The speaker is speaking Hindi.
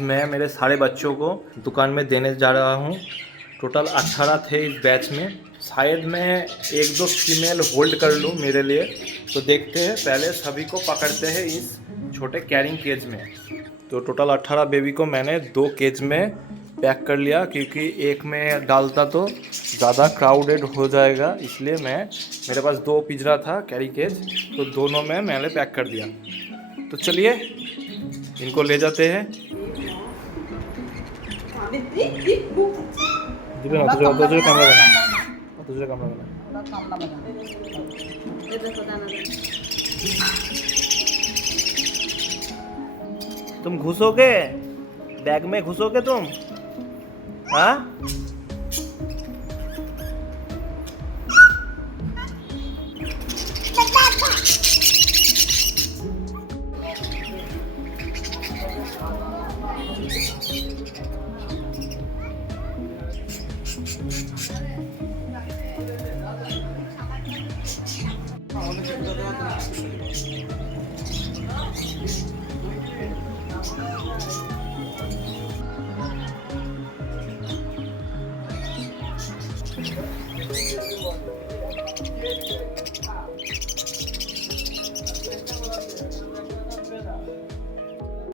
मैं मेरे सारे बच्चों को दुकान में देने जा रहा हूँ। टोटल 18 थे इस बैच में। शायद मैं एक दो फीमेल होल्ड कर लूँ मेरे लिए। तो देखते हैं, पहले सभी को पकड़ते हैं इस छोटे कैरिंग केज में। तो टोटल 18 बेबी को मैंने 2 केज में पैक कर लिया, क्योंकि एक में डालता तो ज़्यादा क्राउडेड हो जाएगा, इसलिए मेरे पास 2 पिंजरा था कैरी केज, तो दोनों में मैंने पैक कर दिया। तो चलिए इनको ले जाते हैं। तुम घुसोगे बैग में, घुसोगे तुम? हाँ,